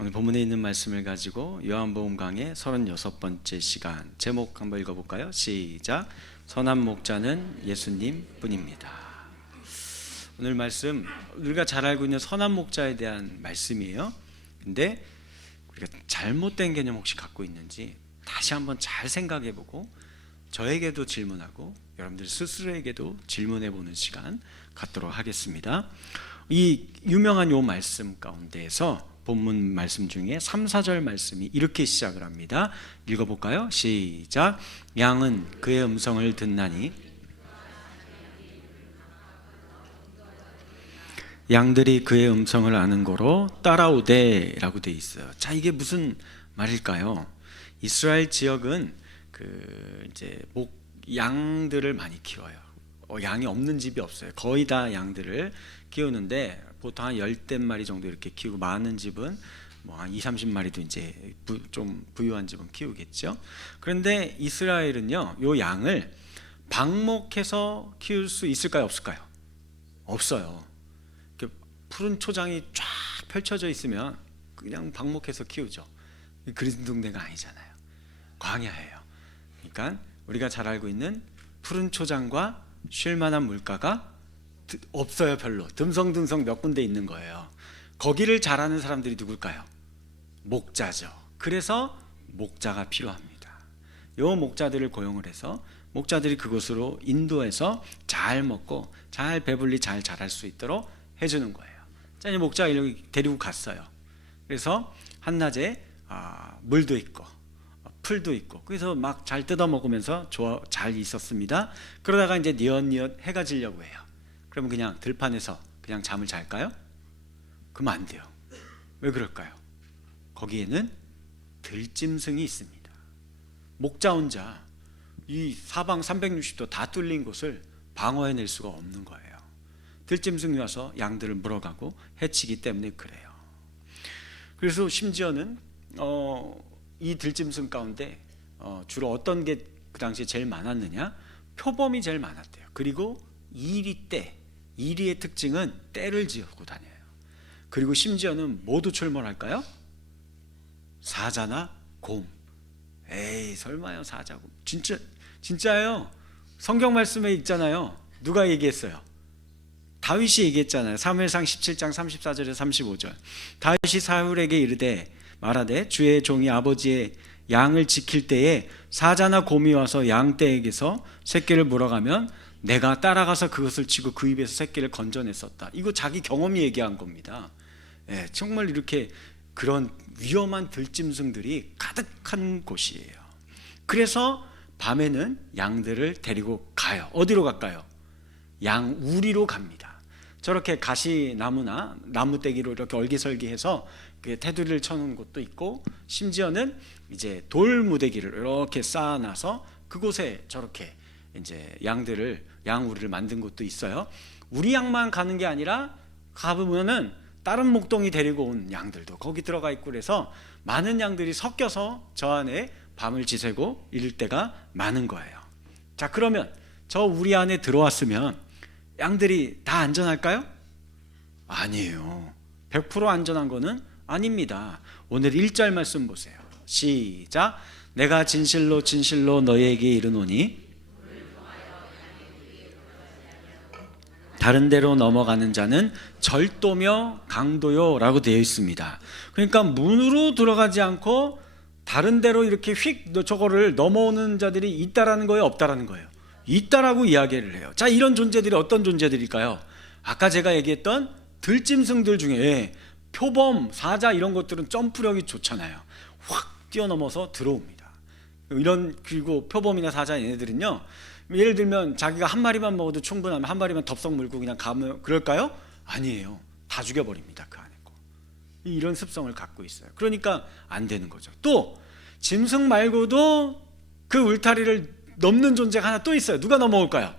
오늘 본문에 있는 말씀을 가지고 요한복음 강의 36번째 시간, 제목 한번 읽어볼까요? 시작. 선한 목자는 예수님 뿐입니다. 오늘 말씀 우리가 잘 알고 있는 선한 목자에 대한 말씀이에요. 근데 우리가 잘못된 개념 혹시 갖고 있는지 다시 한번 잘 생각해보고 저에게도 질문하고 여러분들 스스로에게도 질문해보는 시간 갖도록 하겠습니다. 이 유명한 요 말씀 가운데에서 본문 말씀 중에 3, 4절 말씀이 이렇게 시작을 합니다. 읽어볼까요? 시작. 양은 그의 음성을 듣나니 양들이 그의 음성을 아는 거로 따라오되 라고 돼 있어요. 자, 이게 무슨 말일까요? 이스라엘 지역은 이제 양들을 많이 키워요. 양이 없는 집이 없어요. 거의 다 양들을 키우는데 보통 한 10대 마리 정도 이렇게 키우고, 많은 집은 뭐 한 2, 30마리도 이제 좀 부유한 집은 키우겠죠. 그런데 이스라엘은요, 요 양을 방목해서 키울 수 있을까요, 없을까요? 없어요. 푸른 초장이 쫙 펼쳐져 있으면 그냥 방목해서 키우죠. 그런 동네가 아니잖아요. 광야예요. 그러니까 우리가 잘 알고 있는 푸른 초장과 쉴 만한 물가가 없어요. 별로. 듬성듬성 몇 군데 있는 거예요. 거기를 잘하는 사람들이 누굴까요? 목자죠. 그래서 목자가 필요합니다. 요 목자들을 고용을 해서 목자들이 그곳으로 인도해서 잘 먹고 잘 배불리 잘 자랄 수 있도록 해주는 거예요. 자, 이 목자가 여기 데리고 갔어요. 그래서 한낮에 물도 있고 풀도 있고, 그래서 막 잘 뜯어 먹으면서 잘 있었습니다. 그러다가 이제 뉘엿뉘엿 해가 지려고 해요. 그러면 그냥 들판에서 그냥 잠을 잘까요? 그러면 안 돼요. 왜 그럴까요? 거기에는 들짐승이 있습니다. 목자 혼자 이 사방 360도 다 뚫린 곳을 방어해낼 수가 없는 거예요. 들짐승이 와서 양들을 물어가고 해치기 때문에 그래요. 그래서 심지어는 이 들짐승 가운데 주로 어떤 게 그 당시에 제일 많았느냐? 표범이 제일 많았대요. 그리고 이리의 특징은 떼를 지우고 다녀요. 그리고 심지어는 모두 출몰할까요? 사자나 곰. 에이, 설마요, 사자, 곰. 진짜예요. 성경 말씀에 있잖아요. 누가 얘기했어요? 다윗이 얘기했잖아요. 사무엘상 17장 34절에서 35절. 다윗이 사울에게 이르되 말하되 주의 종이 아버지의 양을 지킬 때에 사자나 곰이 와서 양떼에게서 새끼를 물어가면 내가 따라가서 그것을 치고 그 입에서 새끼를 건져냈었다. 이거 자기 경험이 얘기한 겁니다. 정말 이렇게 그런 위험한 들짐승들이 가득한 곳이에요. 그래서 밤에는 양들을 데리고 가요. 어디로 갈까요? 양우리로 갑니다. 저렇게 가시나무나 나무떼기로 이렇게 얼기설기해서 테두리를 쳐놓은 곳도 있고, 심지어는 이제 돌무대기를 이렇게 쌓아놔서 그곳에 저렇게 이제 양우리를 만든 곳도 있어요. 우리 양만 가는 게 아니라 가보면은 다른 목동이 데리고 온 양들도 거기 들어가 있고, 그래서 많은 양들이 섞여서 저 안에 밤을 지새고 이럴 때가 많은 거예요. 자, 그러면 저 우리 안에 들어왔으면 양들이 다 안전할까요? 아니에요. 100% 안전한 거는 아닙니다. 오늘 1절 말씀 보세요. 시작. 내가 진실로 진실로 너희에게 이르노니 다른 데로 넘어가는 자는 절도며 강도요 라고 되어 있습니다. 그러니까 문으로 들어가지 않고 다른 데로 이렇게 저거를 넘어오는 자들이 있다라는 거예요, 없다라는 거예요? 있다라고 이야기를 해요. 자, 이런 존재들이 어떤 존재들일까요? 아까 제가 얘기했던 들짐승들 중에 표범, 사자 이런 것들은 점프력이 좋잖아요. 확 뛰어넘어서 들어옵니다. 그리고 표범이나 사자 얘네들은요, 예를 들면 자기가 한 마리만 먹어도 충분하면 한 마리만 덥석 물고 그냥 가면 그럴까요? 아니에요. 다 죽여버립니다. 그 안에 거. 이런 습성을 갖고 있어요. 그러니까 안 되는 거죠. 또 짐승 말고도 그 울타리를 넘는 존재가 하나 또 있어요. 누가 넘어올까요?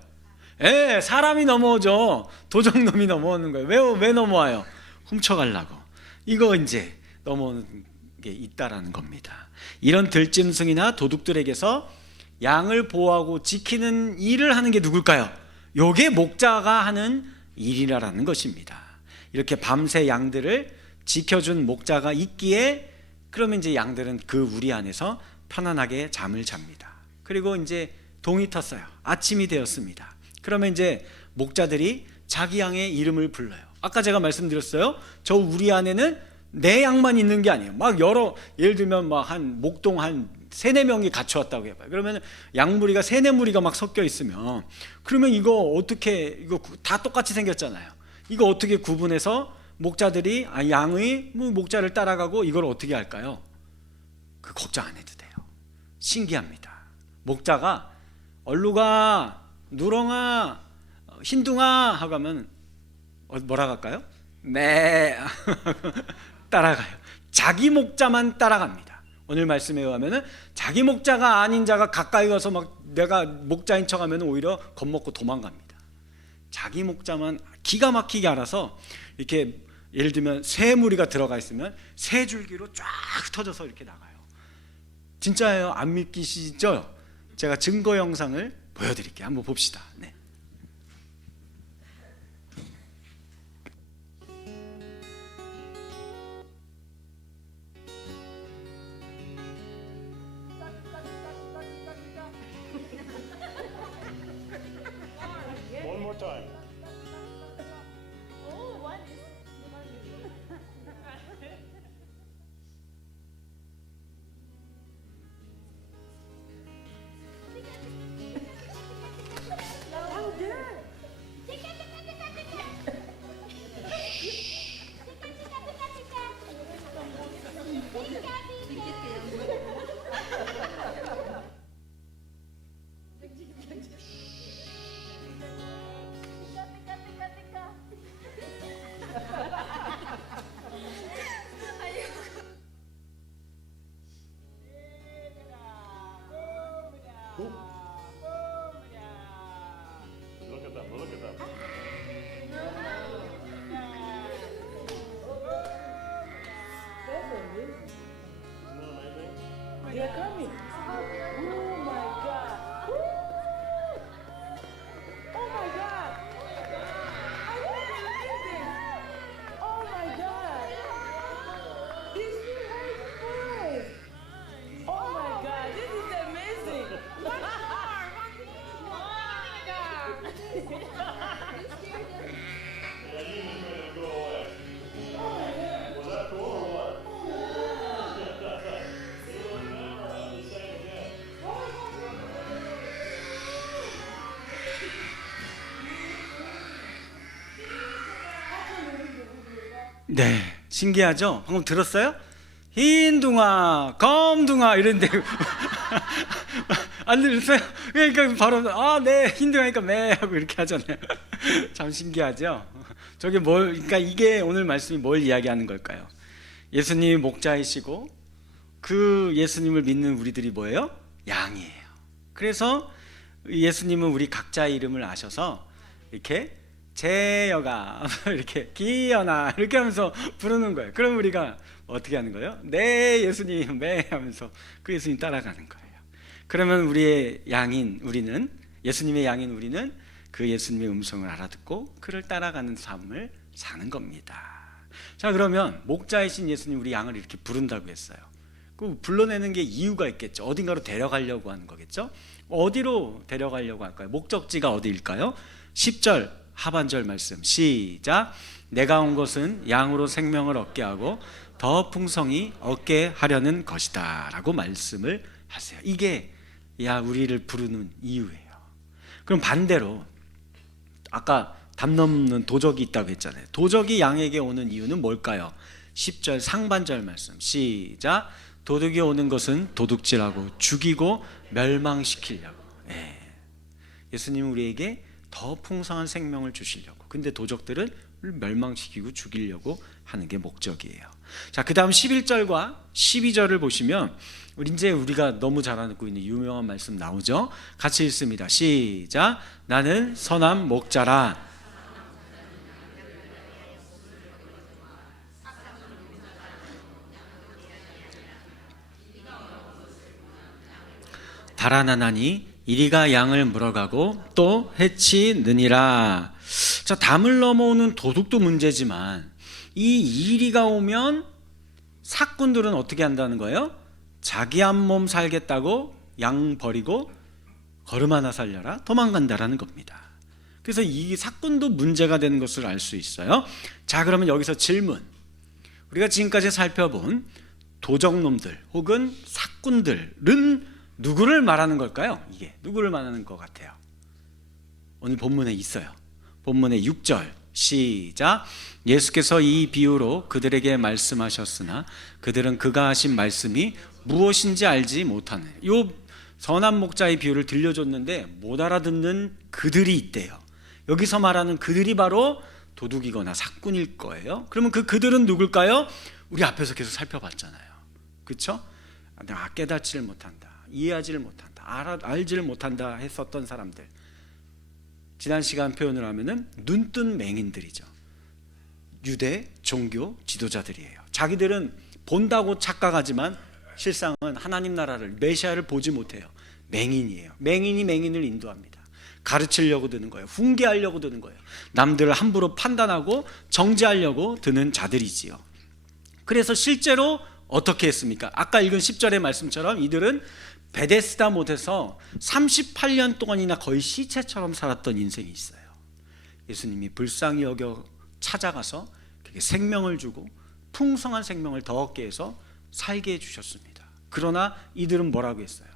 사람이 넘어오죠. 도적놈이 넘어오는 거예요. 왜 넘어와요? 훔쳐가려고. 이거 이제 넘어오는 게 있다라는 겁니다. 이런 들짐승이나 도둑들에게서 양을 보호하고 지키는 일을 하는 게 누굴까요? 요게 목자가 하는 일이라는 것입니다. 이렇게 밤새 양들을 지켜준 목자가 있기에 그러면 이제 양들은 그 우리 안에서 편안하게 잠을 잡니다. 그리고 이제 동이 텄어요. 아침이 되었습니다. 그러면 이제 목자들이 자기 양의 이름을 불러요. 아까 제가 말씀드렸어요. 저 우리 안에는 내 양만 있는 게 아니에요. 막 여러, 예를 들면 막 한 목동 한 3-4명이 같이 왔다고 해봐요. 그러면 양무리가 3-4무리가 막 섞여 있으면, 그러면 이거 어떻게, 이거 다 똑같이 생겼잖아요. 이거 어떻게 구분해서 목자들이 양의 목자를 따라가고 이걸 어떻게 할까요? 그 걱정 안 해도 돼요. 신기합니다. 목자가 얼루가, 누렁아, 흰둥아 하고 하면 뭐라고 할까요? 네 따라가요. 자기 목자만 따라갑니다. 오늘 말씀에 의하면 자기 목자가 아닌 자가 가까이 와서 막 내가 목자인 척하면 오히려 겁먹고 도망갑니다. 자기 목자만 기가 막히게 알아서 이렇게, 예를 들면 새 무리가 들어가 있으면 새 줄기로 쫙 흩어져서 이렇게 나가요. 진짜예요. 안 믿기시죠? 제가 증거 영상을 보여드릴게요. 한번 봅시다. 네. One more time. Look at them, look at them. Isn't that amazing? They're coming. Oh my God. Woo! Oh my God. I can't believe this. Oh my God. This is nice. Oh my God. This is amazing. One more. Oh my God. Yeah, you just made them go away. Was that cool or what? You will never have the same again. 네, 신기하죠? 방금 들었어요? 흰둥아, 검둥아 이랬는데 안 들었어요? 그러니까 바로 네, 흰둥아니까 매 하고 이렇게 하잖아요. 참 신기하죠? 저게 그러니까 이게 오늘 말씀이 뭘 이야기하는 걸까요? 예수님이 목자이시고 그 예수님을 믿는 우리들이 뭐예요? 양이에요. 그래서 예수님은 우리 각자의 이름을 아셔서 이렇게 제여가 이렇게 기연아 이렇게 하면서 부르는 거예요. 그럼 우리가 어떻게 하는 거예요? 네 예수님 네 하면서 그 예수님 따라가는 거예요. 그러면 우리의 양인 우리는, 예수님의 양인 우리는 그 예수님의 음성을 알아듣고 그를 따라가는 삶을 사는 겁니다. 자, 그러면 목자이신 예수님 우리 양을 이렇게 부른다고 했어요. 그 불러내는 게 이유가 있겠죠. 어딘가로 데려가려고 하는 거겠죠. 어디로 데려가려고 할까요? 목적지가 어디일까요? 10절 하반절 말씀 시작. 내가 온 것은 양으로 생명을 얻게 하고 더 풍성히 얻게 하려는 것이다 라고 말씀을 하세요. 이게 우리를 부르는 이유예요. 그럼 반대로 아까 담 넘는 도적이 있다고 했잖아요. 도적이 양에게 오는 이유는 뭘까요? 10절 상반절 말씀 시작. 도둑이 오는 것은 도둑질하고 죽이고 멸망시키려고. 예수님은 우리에게 더 풍성한 생명을 주시려고, 근데 도적들은 멸망시키고 죽이려고 하는 게 목적이에요. 자, 그 다음 11절과 12절을 보시면 이제 우리가 너무 잘 알고 있는 유명한 말씀 나오죠. 같이 읽습니다. 시작. 나는 선한 목자라. 달아나나니 이리가 양을 물어가고 또 해치느니라. 자, 담을 넘어오는 도둑도 문제지만 이 이리가 오면 삭군들은 어떻게 한다는 거예요? 자기 한 몸 살겠다고 양 버리고 걸음 하나 살려라 도망간다라는 겁니다. 그래서 이 삭군도 문제가 되는 것을 알 수 있어요. 자, 그러면 여기서 질문. 우리가 지금까지 살펴본 도적놈들 혹은 삭군들은 누구를 말하는 걸까요? 이게 누구를 말하는 것 같아요? 오늘 본문에 있어요. 본문의 6절 시작. 예수께서 이 비유로 그들에게 말씀하셨으나 그들은 그가 하신 말씀이 무엇인지 알지 못하네. 요 선한 목자의 비유를 들려줬는데 못 알아듣는 그들이 있대요. 여기서 말하는 그들이 바로 도둑이거나 삭군일 거예요. 그러면 그들은 누굴까요? 우리 앞에서 계속 살펴봤잖아요. 그렇죠? 내가 깨닫지를 못한다, 이해하지를 못한다, 알지를 못한다 했었던 사람들. 지난 시간 표현을 하면은 눈뜬 맹인들이죠. 유대 종교 지도자들이에요. 자기들은 본다고 착각하지만 실상은 하나님 나라를, 메시아를 보지 못해요. 맹인이에요. 맹인이 맹인을 인도합니다. 가르치려고 드는 거예요. 훈계하려고 드는 거예요. 남들을 함부로 판단하고 정죄하려고 드는 자들이지요. 그래서 실제로 어떻게 했습니까? 아까 읽은 10절의 말씀처럼 이들은 베데스다 못에서 38년 동안이나 거의 시체처럼 살았던 인생이 있어요. 예수님이 불쌍히 여겨 찾아가서 그에게 생명을 주고 풍성한 생명을 더 얻게 해서 살게 해주셨습니다. 그러나 이들은 뭐라고 했어요?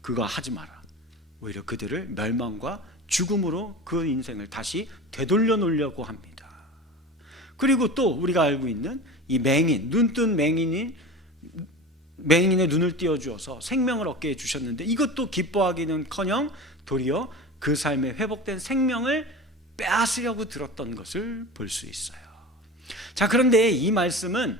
그거 하지 마라. 오히려 그들을 멸망과 죽음으로 그 인생을 다시 되돌려 놓으려고 합니다. 그리고 또 우리가 알고 있는 이 맹인, 눈뜬 맹인의 눈을 띄워주어서 생명을 얻게 해주셨는데 이것도 기뻐하기는커녕 도리어 그 삶에 회복된 생명을 빼앗으려고 들었던 것을 볼 수 있어요. 자, 그런데 이 말씀은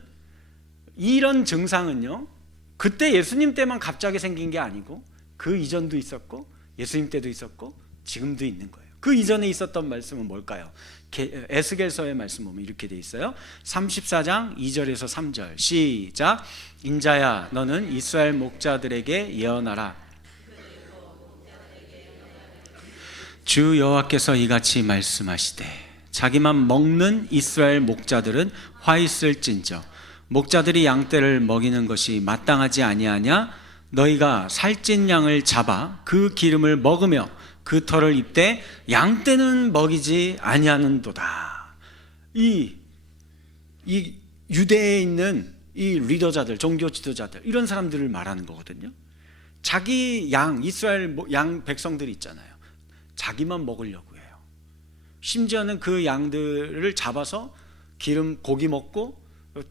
이런 증상은요, 그때 예수님 때만 갑자기 생긴 게 아니고 그 이전도 있었고 예수님 때도 있었고 지금도 있는 거예요. 그 이전에 있었던 말씀은 뭘까요? 에스겔서의 말씀 보면 이렇게 돼 있어요. 34장 2절에서 3절 시작. 인자야 너는 이스라엘 목자들에게 예언하라. 주 여호와께서 이같이 말씀하시되 자기만 먹는 이스라엘 목자들은 화 있을진저 목자들이 양떼를 먹이는 것이 마땅하지 아니하냐. 너희가 살찐 양을 잡아 그 기름을 먹으며 그 털을 입되 양떼는 먹이지 아니하는도다. 이 유대에 있는 이 리더자들, 종교 지도자들, 이런 사람들을 말하는 거거든요. 자기 양, 이스라엘 양 백성들이 있잖아요. 자기만 먹으려고 해요. 심지어는 그 양들을 잡아서 기름 고기 먹고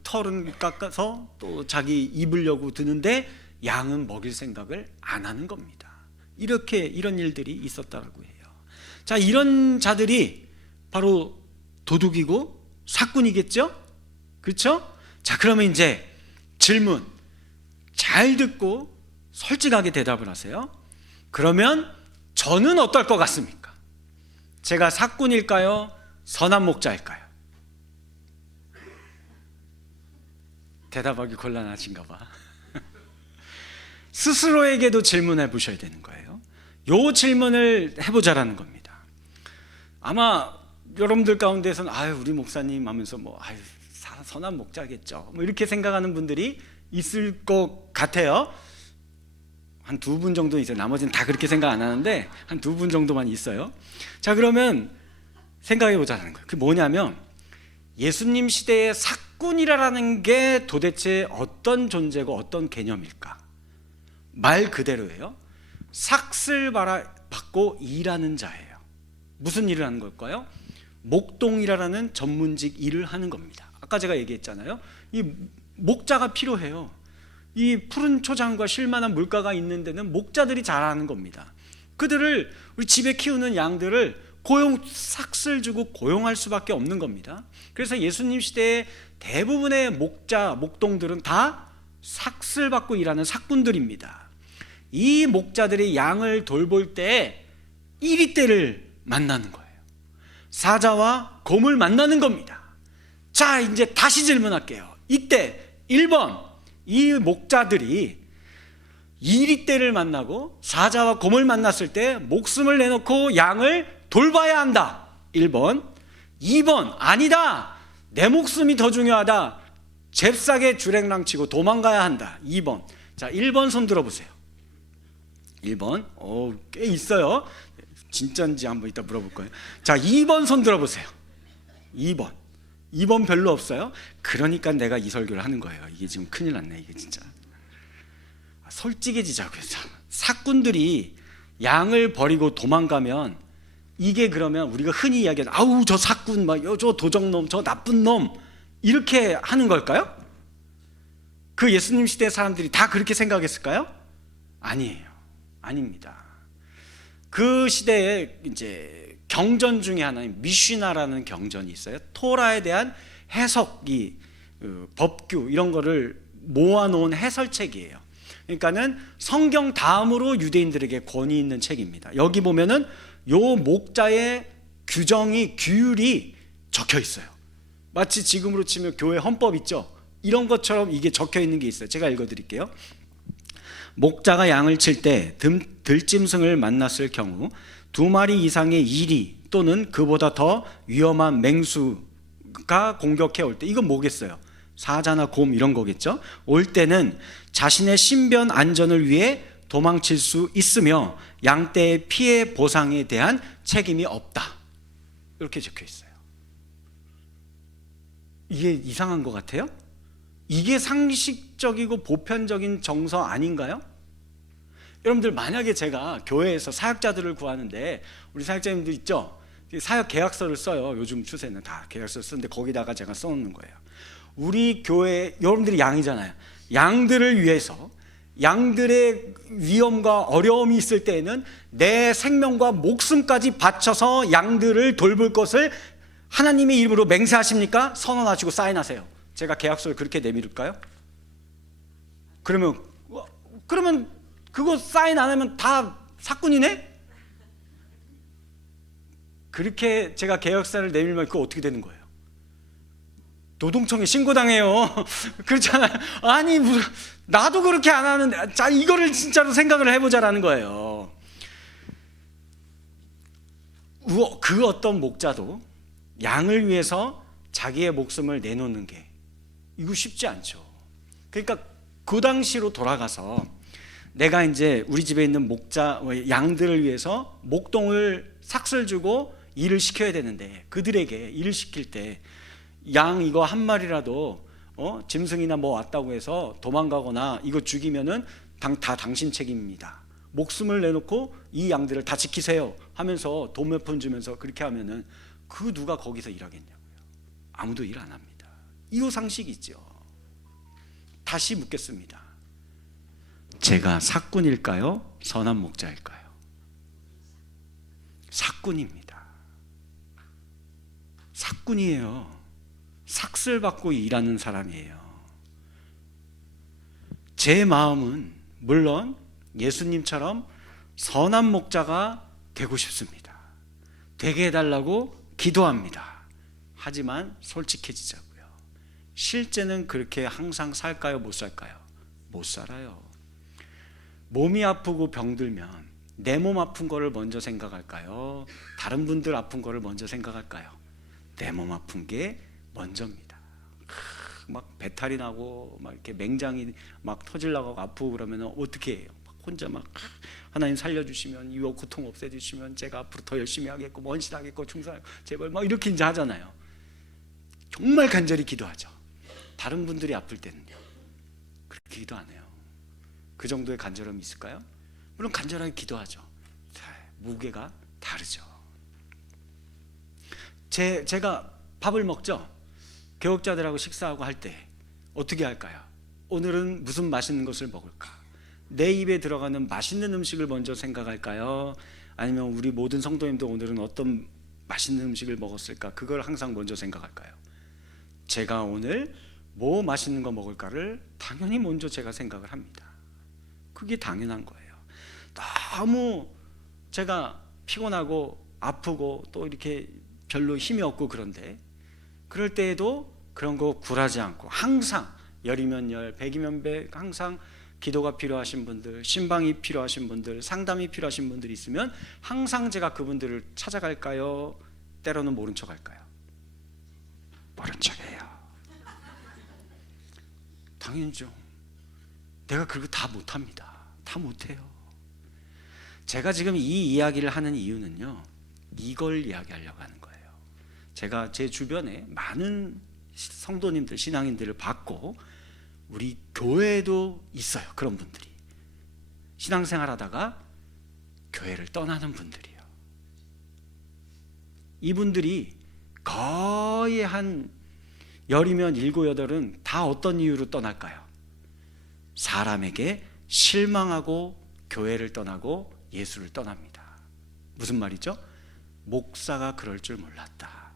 털은 깎아서 또 자기 입으려고 드는데 양은 먹일 생각을 안 하는 겁니다. 이런 일들이 있었다라고 해요. 자, 이런 자들이 바로 도둑이고 삭군이겠죠? 그렇죠? 자, 그러면 이제 질문 잘 듣고 솔직하게 대답을 하세요. 그러면 저는 어떨 것 같습니까? 제가 삭군일까요? 선한 목자일까요? 대답하기 곤란하신가 봐. 스스로에게도 질문해 보셔야 되는 거예요. 요 질문을 해보자라는 겁니다. 아마 여러분들 가운데서는 우리 목사님 하면서 선한 목자겠죠, 이렇게 생각하는 분들이 있을 것 같아요. 한 2분 정도 있어요. 나머지는 다 그렇게 생각 안 하는데 한 2분 정도만 있어요. 자, 그러면 생각해 보자는 거예요. 그게 뭐냐면 예수님 시대의 삭군이라는 게 도대체 어떤 존재고 어떤 개념일까? 말 그대로예요. 삭슬 받고 일하는 자예요. 무슨 일을 하는 걸까요? 목동이라는 전문직 일을 하는 겁니다. 아까 제가 얘기했잖아요. 이 목자가 필요해요. 이 푸른 초장과 쉴만한 물가가 있는 데는 목자들이 잘하는 겁니다. 그들을 우리 집에 키우는 양들을 삭슬 주고 고용할 수밖에 없는 겁니다. 그래서 예수님 시대의 대부분의 목동들은 다 삭슬 받고 일하는 삭군들입니다. 이 목자들이 양을 돌볼 때 이리떼를 만나는 거예요. 사자와 곰을 만나는 겁니다. 자, 이제 다시 질문할게요. 이때 1번 이 목자들이 이리떼를 만나고 사자와 곰을 만났을 때 목숨을 내놓고 양을 돌봐야 한다. 1번. 2번 아니다. 내 목숨이 더 중요하다. 잽싸게 주랭랑치고 도망가야 한다. 2번. 자, 1번 손 들어보세요. 1번. 꽤 있어요. 진짜인지 한번 이따 물어볼 거예요. 자, 2번 손 들어보세요. 2번 별로 없어요. 그러니까 내가 이 설교를 하는 거예요. 이게 지금 큰일 났네. 이게 진짜 솔직해지자고요. 사꾼들이 양을 버리고 도망가면 이게 그러면 우리가 흔히 이야기하는 아우 저 사꾼 저 도적놈 저 나쁜 놈 이렇게 하는 걸까요? 그 예수님 시대 사람들이 다 그렇게 생각했을까요? 아니에요. 아닙니다. 그 시대에 이제 경전 중에 하나인 미슈나라는 경전이 있어요. 토라에 대한 해석이 법규 이런 거를 모아놓은 해설책이에요. 그러니까는 성경 다음으로 유대인들에게 권위 있는 책입니다. 여기 보면은 요 목자의 규율이 적혀 있어요. 마치 지금으로 치면 교회 헌법 있죠. 이런 것처럼 이게 적혀 있는 게 있어요. 제가 읽어드릴게요. 목자가 양을 칠 때 들짐승을 만났을 경우 2마리 이상의 이리 또는 그보다 더 위험한 맹수가 공격해 올 때, 이건 뭐겠어요? 사자나 곰 이런 거겠죠. 올 때는 자신의 신변 안전을 위해 도망칠 수 있으며 양떼의 피해 보상에 대한 책임이 없다. 이렇게 적혀 있어요. 이게 이상한 것 같아요? 이게 상식적이고 보편적인 정서 아닌가요? 여러분들, 만약에 제가 교회에서 사역자들을 구하는데, 우리 사역자님들 있죠? 사역 계약서를 써요. 요즘 추세는 다 계약서 쓰는데 거기다가 제가 써놓는 거예요. 우리 교회, 여러분들이 양이잖아요. 양들을 위해서, 양들의 위험과 어려움이 있을 때에는 내 생명과 목숨까지 바쳐서 양들을 돌볼 것을 하나님의 이름으로 맹세하십니까? 선언하시고 사인하세요. 제가 계약서를 그렇게 내밀을까요? 그러면 그거 사인 안 하면 다 사꾼이네? 그렇게 제가 계약서를 내밀면 그거 어떻게 되는 거예요? 노동청에 신고당해요. 그렇잖아요. 아니 나도 그렇게 안 하는데, 자, 이거를 진짜로 생각을 해보자라는 거예요. 그 어떤 목자도 양을 위해서 자기의 목숨을 내놓는 게 이거 쉽지 않죠. 그러니까 그 당시로 돌아가서 내가 이제 우리 집에 있는 목자 양들을 위해서 목동을 삭슬 주고 일을 시켜야 되는데, 그들에게 일을 시킬 때 양 이거 한 마리라도 짐승이나 뭐 왔다고 해서 도망가거나 이거 죽이면은 다 당신 책임입니다. 목숨을 내놓고 이 양들을 다 지키세요 하면서 돈 몇 푼 주면서 그렇게 하면은 그 누가 거기서 일하겠냐고요. 아무도 일 안 합니다. 이거 상식이죠. 다시 묻겠습니다. 제가 사꾼일까요? 선한 목자일까요? 사꾼입니다. 사꾼이에요. 삭슬 받고 일하는 사람이에요. 제 마음은 물론 예수님처럼 선한 목자가 되고 싶습니다. 되게 해달라고 기도합니다. 하지만 솔직해지자고요. 실제는 그렇게 항상 살까요? 못 살까요? 못 살아요. 몸이 아프고 병들면 내 몸 아픈 거를 먼저 생각할까요? 다른 분들 아픈 거를 먼저 생각할까요? 내 몸 아픈 게 먼저입니다. 막 배탈이 나고 막 이렇게 맹장이 막 터질라고 하고 아프고 그러면 어떻게 해요? 혼자 막 하나님 살려주시면, 이 고통 없애주시면 제가 앞으로 더 열심히 하겠고 헌신하겠고 충성하고 제발 막 이렇게 이제 하잖아요. 정말 간절히 기도하죠. 다른 분들이 아플 때는요, 그렇게 기도 안 해요. 그 정도의 간절함이 있을까요? 물론 간절하게 기도하죠. 무게가 다르죠. 제가 밥을 먹죠. 교역자들하고 식사하고 할 때 어떻게 할까요? 오늘은 무슨 맛있는 것을 먹을까? 내 입에 들어가는 맛있는 음식을 먼저 생각할까요? 아니면 우리 모든 성도님도 오늘은 어떤 맛있는 음식을 먹었을까? 그걸 항상 먼저 생각할까요? 제가 오늘 뭐 맛있는 거 먹을까를 당연히 먼저 제가 생각을 합니다. 그게 당연한 거예요. 너무 제가 피곤하고 아프고 또 이렇게 별로 힘이 없고 그런데, 그럴 때에도 그런 거 굴하지 않고 항상 열이면 열, 백이면 백, 항상 기도가 필요하신 분들, 신방이 필요하신 분들, 상담이 필요하신 분들이 있으면 항상 제가 그분들을 찾아갈까요? 때로는 모른 척 할까요? 모른 척해요. 당연히죠. 내가 그거 다 못합니다. 다 못해요. 제가 지금 이 이야기를 하는 이유는요, 이걸 이야기하려고 하는 거예요. 제가 제 주변에 많은 성도님들, 신앙인들을 봤고, 우리 교회에도 있어요. 그런 분들이 신앙생활 하다가 교회를 떠나는 분들이요. 이분들이 거의 한 10이면 7, 8은 다 어떤 이유로 떠날까요? 사람에게 실망하고 교회를 떠나고 예수를 떠납니다. 무슨 말이죠? 목사가 그럴 줄 몰랐다.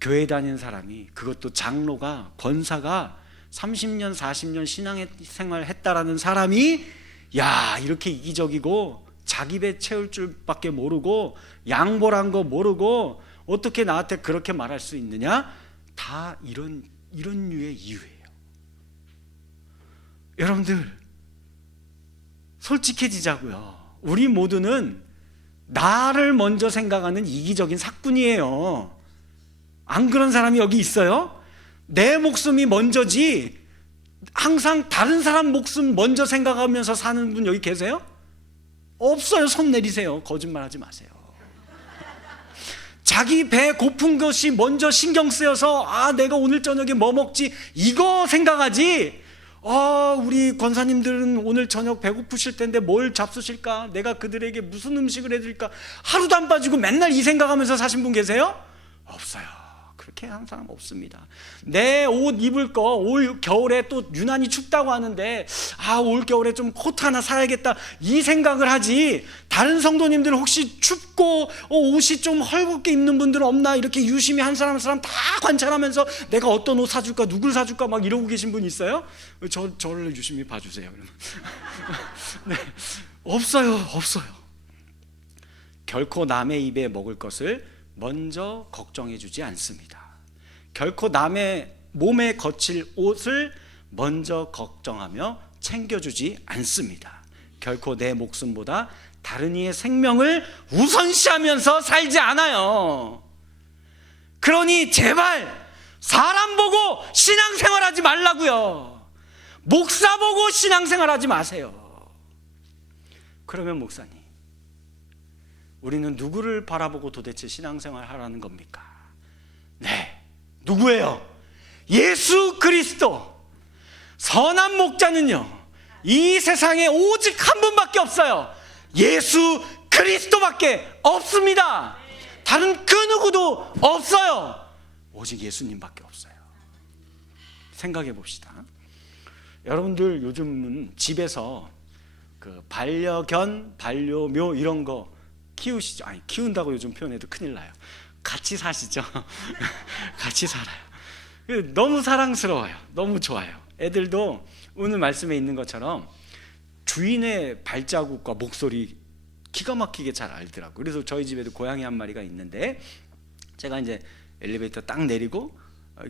교회 다니는 사람이, 그것도 장로가, 권사가 30년 40년 신앙생활 했다라는 사람이 야, 이렇게 이기적이고 자기 배 채울 줄밖에 모르고 양보란 거 모르고 어떻게 나한테 그렇게 말할 수 있느냐? 다 이런 류의 이유예요. 여러분들 솔직해지자고요. 우리 모두는 나를 먼저 생각하는 이기적인 사꾼이에요. 안 그런 사람이 여기 있어요? 내 목숨이 먼저지 항상 다른 사람 목숨 먼저 생각하면서 사는 분 여기 계세요? 없어요. 손 내리세요. 거짓말하지 마세요. 자기 배 고픈 것이 먼저 신경 쓰여서 아, 내가 오늘 저녁에 뭐 먹지 이거 생각하지, 우리 권사님들은 오늘 저녁 배고프실 텐데 뭘 잡수실까, 내가 그들에게 무슨 음식을 해드릴까, 하루도 안 빠지고 맨날 이 생각하면서 사신 분 계세요? 없어요. 그렇게 하는 사람 없습니다. 내 옷 입을 거 올 겨울에 또 유난히 춥다고 하는데 올 겨울에 좀 코트 하나 사야겠다 이 생각을 하지, 다른 성도님들은 혹시 춥고 옷이 좀 헐겁게 입는 분들은 없나 이렇게 유심히 한 사람 한 사람 다 관찰하면서 내가 어떤 옷 사줄까 누굴 사줄까 막 이러고 계신 분 있어요? 저를 유심히 봐주세요. 네, 없어요. 결코 남의 입에 먹을 것을 먼저 걱정해 주지 않습니다. 결코 남의 몸에 거칠 옷을 먼저 걱정하며 챙겨주지 않습니다. 결코 내 목숨보다 다른 이의 생명을 우선시하면서 살지 않아요. 그러니 제발 사람 보고 신앙생활하지 말라고요. 목사 보고 신앙생활하지 마세요. 그러면 목사님, 우리는 누구를 바라보고 도대체 신앙생활 하라는 겁니까? 네, 누구예요? 예수 그리스도. 선한 목자는요, 이 세상에 오직 한 분밖에 없어요. 예수 그리스도밖에 없습니다. 다른 그 누구도 없어요. 오직 예수님밖에 없어요. 생각해 봅시다. 여러분들 요즘은 집에서 그 반려견, 반려묘 이런 거 키우시죠? 아니, 키운다고 요즘 표현해도 큰일 나요. 같이 사시죠? 같이 살아요. 너무 사랑스러워요. 너무 좋아요. 애들도 오늘 말씀에 있는 것처럼 주인의 발자국과 목소리 기가 막히게 잘 알더라고요. 그래서 저희 집에도 고양이 한 마리가 있는데, 제가 이제 엘리베이터 딱 내리고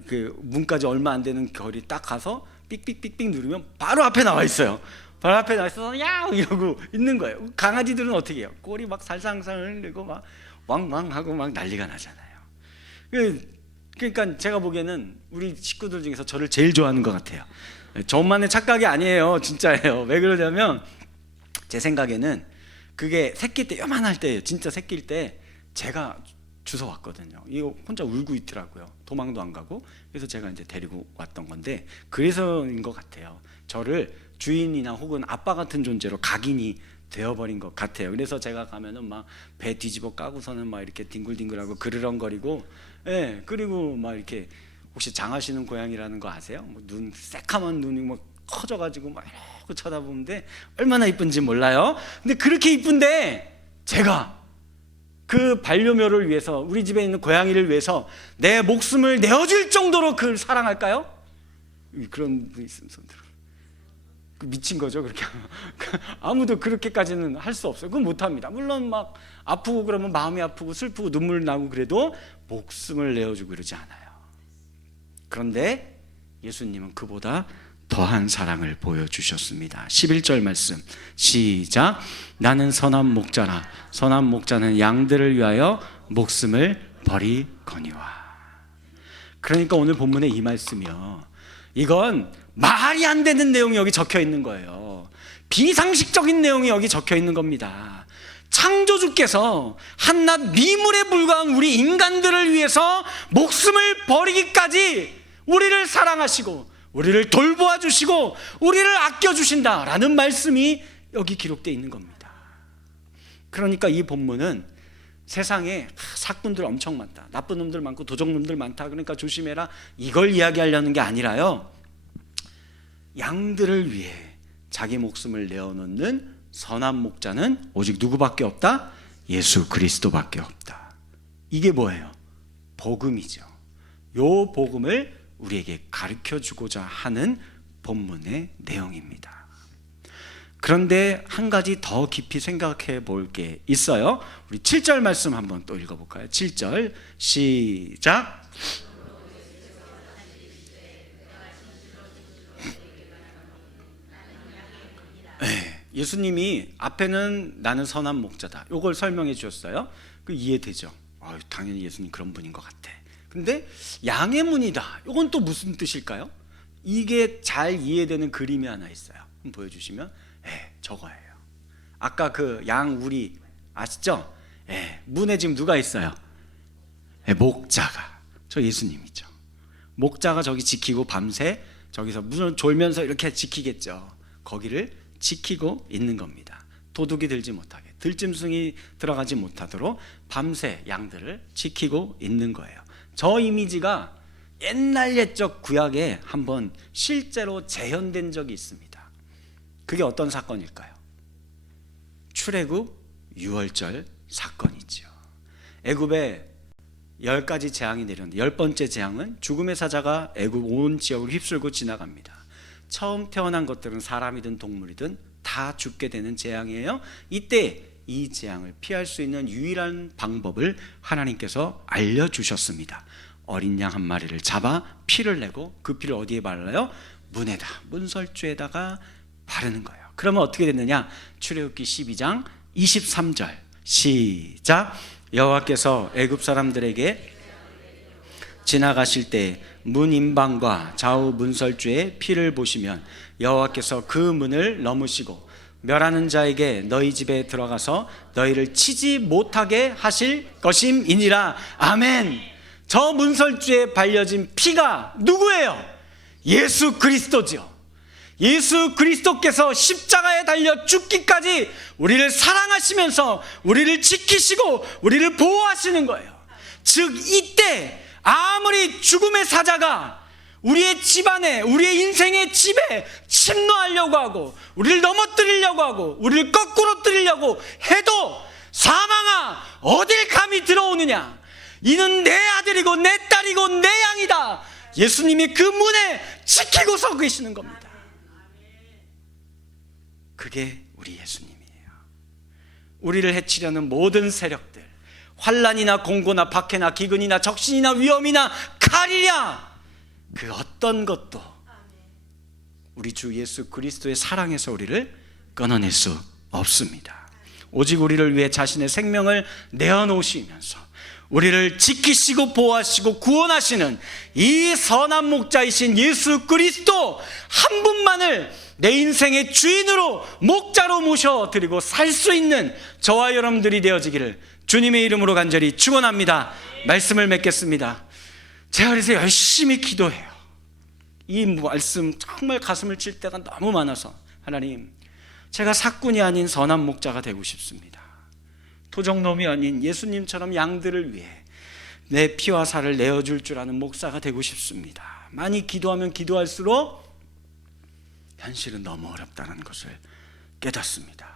그 문까지 얼마 안 되는 거리 딱 가서 삑삑삑삑 누르면 바로 앞에 나와 있어요. 바로 앞에 나와 있어서 야 이러고 있는 거예요. 강아지들은 어떻게 해요? 꼬리 막 살상살 흘리고 막 왕왕하고 막 난리가 나잖아요. 그러니까 제가 보기에는 우리 식구들 중에서 저를 제일 좋아하는 것 같아요. 저만의 착각이 아니에요. 진짜예요. 왜 그러냐면 제 생각에는 그게 새끼 때, 요만할 때예요. 진짜 새끼일 때 제가 주워왔거든요. 이거 혼자 울고 있더라고요. 도망도 안 가고. 그래서 제가 이제 데리고 왔던 건데, 그래서인 것 같아요. 저를 주인이나 혹은 아빠 같은 존재로 각인이 되어버린 것 같아요. 그래서 제가 가면은 막 배 뒤집어 까고서는 막 이렇게 뒹굴뒹굴하고 그르렁거리고, 예, 그리고 막 이렇게, 혹시 장하시는 고양이라는 거 아세요? 뭐 눈, 새카만 눈이 막 커져가지고 막 이러고 쳐다보는데 얼마나 이쁜지 몰라요. 근데 그렇게 이쁜데 제가 그 반려묘를 위해서, 우리 집에 있는 고양이를 위해서 내 목숨을 내어줄 정도로 그를 사랑할까요? 그런 분이 있으면 손 들어. 미친 거죠. 그렇게 하면 아무도 그렇게까지는 할 수 없어요. 그건 못합니다. 물론 막 아프고 그러면 마음이 아프고 슬프고 눈물 나고 그래도 목숨을 내어주고 그러지 않아요. 그런데 예수님은 그보다 더한 사랑을 보여주셨습니다. 11절 말씀 시작. 나는 선한 목자라. 선한 목자는 양들을 위하여 목숨을 버리거니와. 그러니까 오늘 본문의 이 말씀이요, 이건 말이 안 되는 내용이 여기 적혀 있는 거예요. 비상식적인 내용이 여기 적혀 있는 겁니다. 창조주께서 한낱 미물에 불과한 우리 인간들을 위해서 목숨을 버리기까지 우리를 사랑하시고 우리를 돌보아 주시고 우리를 아껴주신다라는 말씀이 여기 기록되어 있는 겁니다. 그러니까 이 본문은 세상에 사꾼들 엄청 많다, 나쁜 놈들 많고 도적놈들 많다, 그러니까 조심해라, 이걸 이야기하려는 게 아니라요, 양들을 위해 자기 목숨을 내어놓는 선한 목자는 오직 누구밖에 없다? 예수 그리스도밖에 없다. 이게 뭐예요? 복음이죠. 요 복음을 우리에게 가르쳐주고자 하는 본문의 내용입니다. 그런데 한 가지 더 깊이 생각해 볼 게 있어요. 우리 7절 말씀 한번 또 읽어볼까요? 7절 시작. 네, 예수님이 앞에는 나는 선한 목자다, 요걸 설명해 주셨어요. 그 이해되죠? 당연히 예수님 그런 분인 것 같아. 근데 양의 문이다, 요건 또 무슨 뜻일까요? 이게 잘 이해되는 그림이 하나 있어요. 한번 보여주시면, 저거예요. 아까 그 양 우리 아시죠? 문에 지금 누가 있어요? 목자가, 저 예수님이죠. 목자가 저기 지키고 밤새 저기서 문을 졸면서 이렇게 지키겠죠. 거기를 지키고 있는 겁니다. 도둑이 들지 못하게, 들짐승이 들어가지 못하도록 밤새 양들을 지키고 있는 거예요. 저 이미지가 옛날 옛적 구약에 한번 실제로 재현된 적이 있습니다. 그게 어떤 사건일까요? 출애굽 유월절 사건이죠. 애굽에 10가지 재앙이 내렸는데 10번째 재앙은 죽음의 사자가 애굽 온 지역을 휩쓸고 지나갑니다. 처음 태어난 것들은 사람이든 동물이든 다 죽게 되는 재앙이에요. 이때 이 재앙을 피할 수 있는 유일한 방법을 하나님께서 알려주셨습니다. 어린 양 한 마리를 잡아 피를 내고 그 피를 어디에 발라요? 문에다, 문설주에다가 바르는 거예요. 그러면 어떻게 됐느냐? 출애굽기 12장 23절 시작. 여호와께서 애굽 사람들에게 지나가실 때 문 임방과 좌우 문설주의 피를 보시면 여호와께서 그 문을 넘으시고 멸하는 자에게 너희 집에 들어가서 너희를 치지 못하게 하실 것임이니라. 아멘. 저 문설주에 발려진 피가 누구예요? 예수 그리스도죠. 예수 그리스도께서 십자가에 달려 죽기까지 우리를 사랑하시면서 우리를 지키시고 우리를 보호하시는 거예요. 즉 이때 아무리 죽음의 사자가 우리의 집안에, 우리의 인생의 집에 침노하려고 하고 우리를 넘어뜨리려고 하고 우리를 거꾸로 뜨리려고 해도 사망아 어딜 감히 들어오느냐, 이는 내 아들이고 내 딸이고 내 양이다. 예수님이 그 문에 지키고 서 계시는 겁니다. 그게 우리 예수님이에요. 우리를 해치려는 모든 세력들, 환난이나 공고나 박해나 기근이나 적신이나 위험이나 칼이랴, 그 어떤 것도 우리 주 예수 그리스도의 사랑에서 우리를 끊어낼 수 없습니다. 오직 우리를 위해 자신의 생명을 내어놓으시면서 우리를 지키시고 보호하시고 구원하시는 이 선한 목자이신 예수 그리스도 한 분만을 내 인생의 주인으로, 목자로 모셔드리고 살 수 있는 저와 여러분들이 되어지기를 주님의 이름으로 간절히 축원합니다. 말씀을 맺겠습니다. 제가 그래서 열심히 기도해요. 이 말씀 정말 가슴을 칠 때가 너무 많아서, 하나님, 제가 사꾼이 아닌 선한 목자가 되고 싶습니다. 토종놈이 아닌 예수님처럼 양들을 위해 내 피와 살을 내어줄 줄 아는 목사가 되고 싶습니다. 많이 기도하면 기도할수록 현실은 너무 어렵다는 것을 깨닫습니다.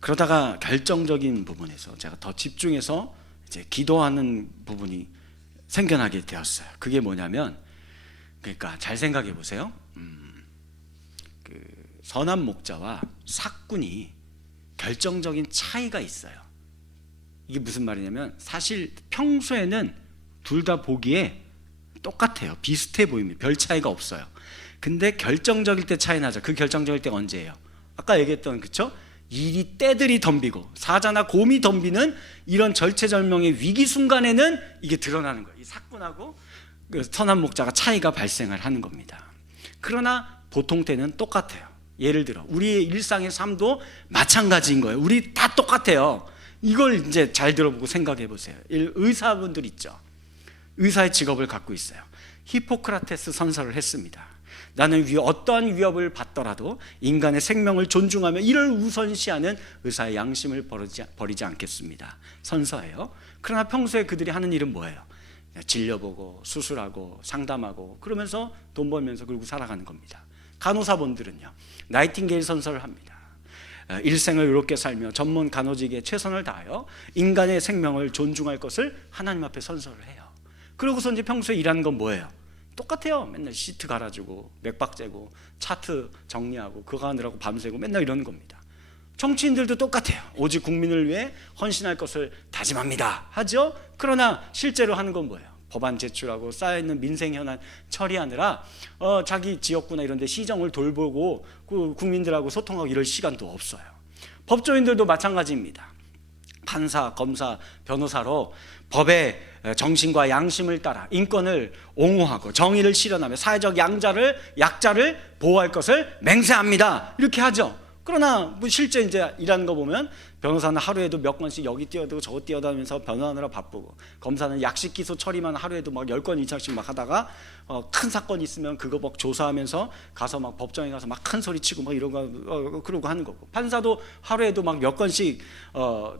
그러다가 결정적인 부분에서 제가 더 집중해서 이제 기도하는 부분이 생겨나게 되었어요. 그게 뭐냐면, 그러니까 잘 생각해 보세요. 그 선한 목자와 사꾼이 결정적인 차이가 있어요. 이게 무슨 말이냐면, 사실 평소에는 둘 다 보기에 똑같아요. 비슷해 보입니다. 별 차이가 없어요. 근데 결정적일 때 차이 나죠. 그 결정적일 때가 언제예요? 아까 얘기했던, 그쵸? 일이 때들이 덤비고 사자나 곰이 덤비는 이런 절체절명의 위기 순간에는 이게 드러나는 거예요. 이 사꾼하고 그 선한 목자가 차이가 발생을 하는 겁니다. 그러나 보통 때는 똑같아요. 예를 들어 우리의 일상의 삶도 마찬가지인 거예요. 우리 다 똑같아요. 이걸 이제 잘 들어보고 생각해 보세요. 의사분들 있죠. 의사의 직업을 갖고 있어요. 히포크라테스 선서를 했습니다. 나는 어떠한 위협을 받더라도 인간의 생명을 존중하며 이를 우선시하는 의사의 양심을 버리지 않겠습니다. 선서예요. 그러나 평소에 그들이 하는 일은 뭐예요? 진료보고 수술하고 상담하고 그러면서 돈 벌면서 그러고 살아가는 겁니다. 간호사분들은요, 나이팅게일 선서를 합니다. 일생을 이롭게 살며 전문 간호직에 최선을 다하여 인간의 생명을 존중할 것을 하나님 앞에 선서를 해요. 그러고서 이제 평소에 일하는 건 뭐예요? 똑같아요. 맨날 시트 갈아주고 맥박 재고 차트 정리하고 그거 하느라고 밤새고 맨날 이러는 겁니다. 정치인들도 똑같아요. 오직 국민을 위해 헌신할 것을 다짐합니다 하죠. 그러나 실제로 하는 건 뭐예요? 법안 제출하고 쌓여있는 민생 현안 처리하느라 자기 지역구나 이런 데 시정을 돌보고 그 국민들하고 소통하고 이럴 시간도 없어요. 법조인들도 마찬가지입니다. 판사, 검사, 변호사로 법의 정신과 양심을 따라 인권을 옹호하고 정의를 실현하며 사회적 약자를 보호할 것을 맹세합니다. 이렇게 하죠. 그러나 뭐 실제 이제 일하는 거 보면 변호사는 하루에도 몇 건씩 여기 뛰어들고 저거 뛰어다니면서 변호하느라 바쁘고, 검사는 약식 기소 처리만 하루에도 막 10건 이상씩 막 하다가 큰 사건 있으면 그거 막 조사하면서 가서 막 법정에 가서 막 큰 소리 치고 막 이러고 그러고 하는 거고, 판사도 하루에도 막 몇 건씩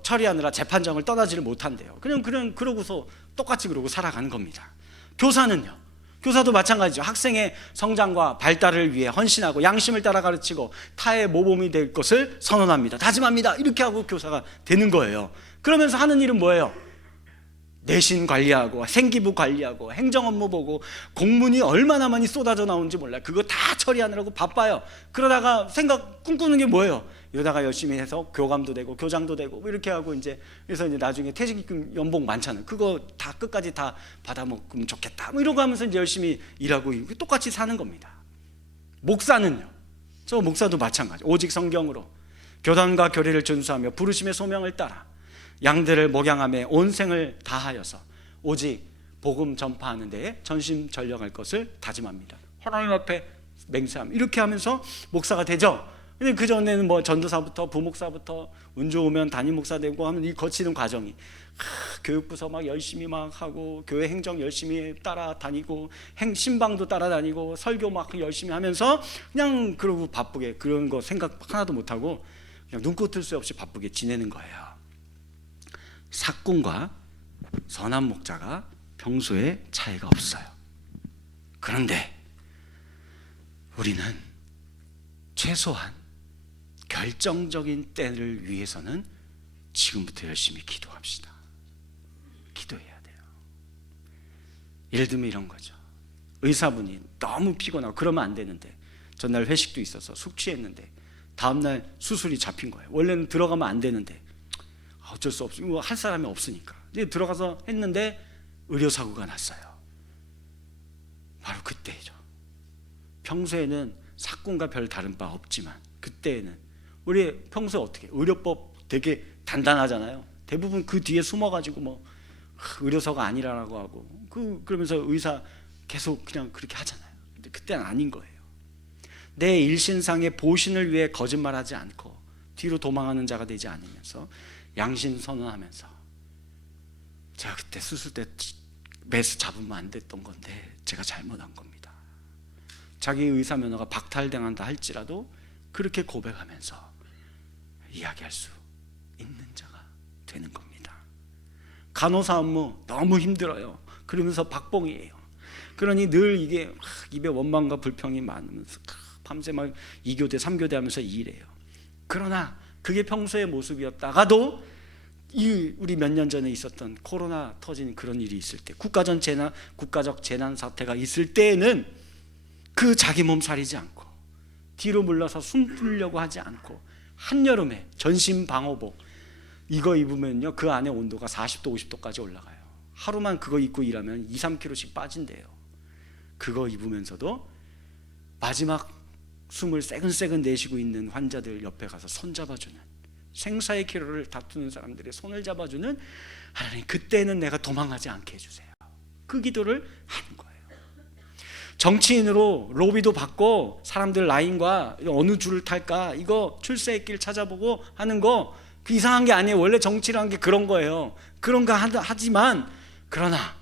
처리하느라 재판정을 떠나지를 못한대요. 그냥 그러고서 똑같이 그러고 살아가는 겁니다. 교사는요, 교사도 마찬가지죠. 학생의 성장과 발달을 위해 헌신하고 양심을 따라 가르치고 타의 모범이 될 것을 선언합니다. 다짐합니다. 이렇게 하고 교사가 되는 거예요. 그러면서 하는 일은 뭐예요? 내신 관리하고 생기부 관리하고 행정 업무 보고 공문이 얼마나 많이 쏟아져 나오는지 몰라요. 그거 다 처리하느라고 바빠요. 그러다가 꿈꾸는 게 뭐예요? 이러다가 열심히 해서 교감도 되고 교장도 되고 뭐 이렇게 하고 그래서 이제 나중에 퇴직금 연봉 많잖아요. 그거 다 끝까지 다 받아먹으면 좋겠다. 뭐 이러고 하면서 이제 열심히 일하고 똑같이 사는 겁니다. 목사는요, 저 목사도 마찬가지. 오직 성경으로 교단과 교리를 준수하며 부르심의 소명을 따라 양들을 목양하며 온 생을 다하여서 오직 복음 전파하는 데에 전심전력할 것을 다짐합니다. 하나님 앞에 맹세함. 이렇게 하면서 목사가 되죠. 근데 그 전에는 뭐 전도사부터 부목사부터 운 좋으면 담임 목사 되고 하면 이 거치는 과정이 교육부서 막 열심히 막 하고 교회 행정 열심히 따라다니고 신방도 따라다니고 설교 막 열심히 하면서 그냥 그러고 바쁘게 그런 거 생각 하나도 못하고 그냥 눈코 뜰 새 없이 바쁘게 지내는 거예요. 사꾼과 선한 목자가 평소에 차이가 없어요. 그런데 우리는 최소한 결정적인 때를 위해서는 지금부터 열심히 기도합시다. 기도해야 돼요. 예를 들면 이런 거죠. 의사분이 너무 피곤하고 그러면 안 되는데 전날 회식도 있어서 숙취했는데 다음날 수술이 잡힌 거예요. 원래는 들어가면 안 되는데 어쩔 수 없어. 할 사람이 없으니까 이제 들어가서 했는데 의료사고가 났어요. 바로 그때죠. 평소에는 사건과 별 다른 바 없지만 그때는 우리 평소에 어떻게 의료법 되게 단단하잖아요. 대부분 그 뒤에 숨어가지고 뭐 의료사가 아니라고 하고 그러면서 의사 계속 그냥 그렇게 하잖아요. 근데 그때는 아닌 거예요. 내 일신상의 보신을 위해 거짓말하지 않고 뒤로 도망하는 자가 되지 않으면서 양심 선언하면서 제가 그때 수술 때 매수 잡으면 안 됐던 건데 제가 잘못한 겁니다. 자기 의사 면허가 박탈당한다 할지라도 그렇게 고백하면서 이야기할 수 있는 자가 되는 겁니다. 간호사 업무 너무 힘들어요. 그러면서 박봉이에요. 그러니 늘 이게 입에 원망과 불평이 많으면서 밤새 막 2교대 3교대 하면서 일해요. 그러나 그게 평소의 모습이었다가도 우리 몇 년 전에 있었던 코로나 터진 그런 일이 있을 때 국가적 재난 사태가 있을 때에는 그 자기 몸 사리지 않고 뒤로 물러서 숨으려고 하지 않고 한여름에 전신 방호복 이거 입으면요 그 안에 온도가 40도 50도까지 올라가요. 하루만 그거 입고 일하면 2-3kg씩 빠진대요. 그거 입으면서도 마지막 숨을 새근새근 내쉬고 있는 환자들 옆에 가서 손잡아주는, 생사의 기로를 다투는 사람들의 손을 잡아주는 하나님, 그때는 내가 도망가지 않게 해주세요. 그 기도를 하는 거예요. 정치인으로 로비도 받고 사람들 라인과 어느 줄을 탈까 이거 출세의 길 찾아보고 하는 거 그 이상한 게 아니에요. 원래 정치라는 게 그런 거예요. 그런가 하지만 그러나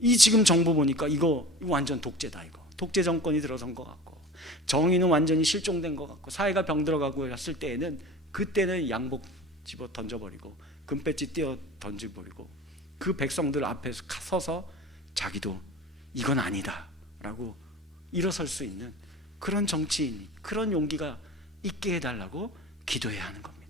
이 지금 정부 보니까 이거 완전 독재다. 이거 독재 정권이 들어선 것 같고 정의는 완전히 실종된 것 같고 사회가 병들어가고 했을 때에는 그때는 양복 집어 던져버리고 금배지 띄어 던져버리고 그 백성들 앞에서 서서 자기도 이건 아니다 라고 일어설 수 있는 그런 정치인, 그런 용기가 있게 해달라고 기도해야 하는 겁니다.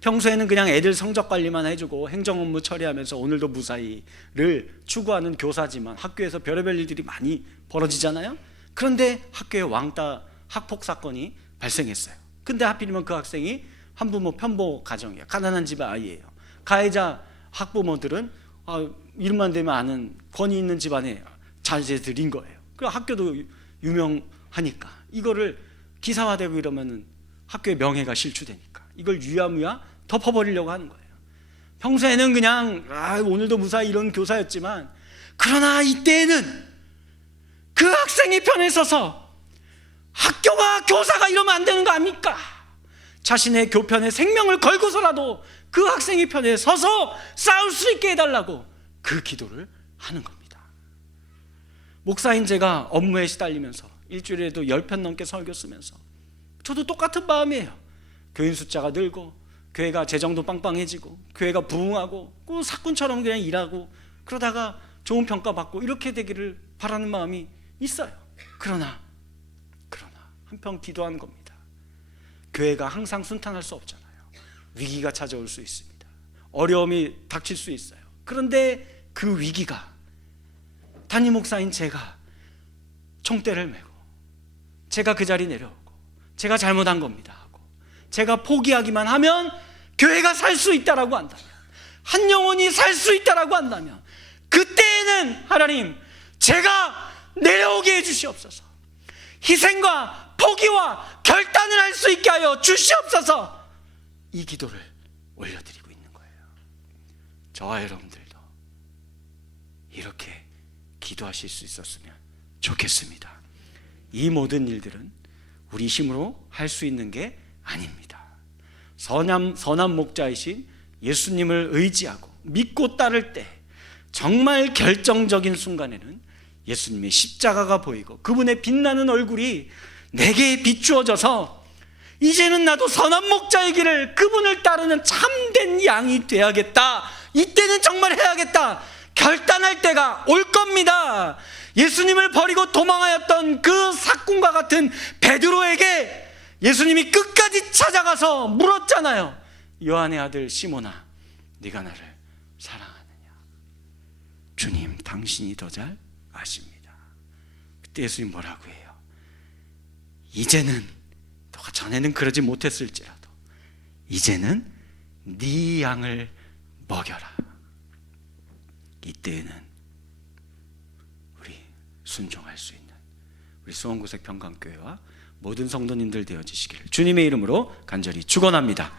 평소에는 그냥 애들 성적 관리만 해주고 행정 업무 처리하면서 오늘도 무사히를 추구하는 교사지만 학교에서 별의별 일들이 많이 벌어지잖아요. 그런데 학교에 왕따 학폭 사건이 발생했어요. 근데 하필이면 그 학생이 한부모 편보 가정이에요. 가난한 집의 아이예요. 가해자 학부모들은 이름만 대면 아는 권위 있는 집안의 자제들인 거예요. 그 학교도 유명하니까 이거를 기사화되고 이러면은 학교의 명예가 실추되니까 이걸 유야무야 덮어버리려고 하는 거예요. 평소에는 그냥 오늘도 무사히 이런 교사였지만 그러나 이때에는 그 학생의 편에 서서 학교가 교사가 이러면 안 되는 거 아닙니까? 자신의 교편에 생명을 걸고서라도 그 학생의 편에 서서 싸울 수 있게 해달라고 그 기도를 하는 겁니다. 목사인 제가 업무에 시달리면서 일주일에도 10편 넘게 설교 쓰면서 저도 똑같은 마음이에요. 교인 숫자가 늘고 교회가 재정도 빵빵해지고 교회가 부흥하고 그 사꾼처럼 그냥 일하고 그러다가 좋은 평가 받고 이렇게 되기를 바라는 마음이 있어요. 그러나 한편 기도하는 겁니다. 교회가 항상 순탄할 수 없잖아요. 위기가 찾아올 수 있습니다. 어려움이 닥칠 수 있어요. 그런데 그 위기가 담임 목사인 제가 총대를 메고 제가 그 자리 내려오고 제가 잘못한 겁니다 하고 제가 포기하기만 하면 교회가 살 수 있다라고 한다면, 한 영혼이 살 수 있다라고 한다면 그때에는 하나님 제가 내려오게 해주시옵소서. 희생과 포기와 결단을 할 수 있게 하여 주시옵소서. 이 기도를 올려드리고 있는 거예요. 저와 여러분들도 이렇게 기도하실 수 있었으면 좋겠습니다. 이 모든 일들은 우리 힘으로 할 수 있는 게 아닙니다. 선한 목자이신 예수님을 의지하고 믿고 따를 때 정말 결정적인 순간에는 예수님의 십자가가 보이고 그분의 빛나는 얼굴이 내게 비추어져서 이제는 나도 선한 목자의 길을, 그분을 따르는 참된 양이 돼야겠다, 이때는 정말 해야겠다 결단할 때가 올 겁니다. 예수님을 버리고 도망하였던 그 사꾼과 같은 베드로에게 예수님이 끝까지 찾아가서 물었잖아요. 요한의 아들 시몬아, 네가 나를 사랑하느냐? 주님, 당신이 더 잘 아십니다. 그때 예수님 뭐라고 해요? 이제는 너가 전에는 그러지 못했을지라도 이제는 네 양을 먹여라. 이때에는 우리 순종할 수 있는 우리 수원구색 평강교회와 모든 성도님들 되어지시기를 주님의 이름으로 간절히 축원합니다.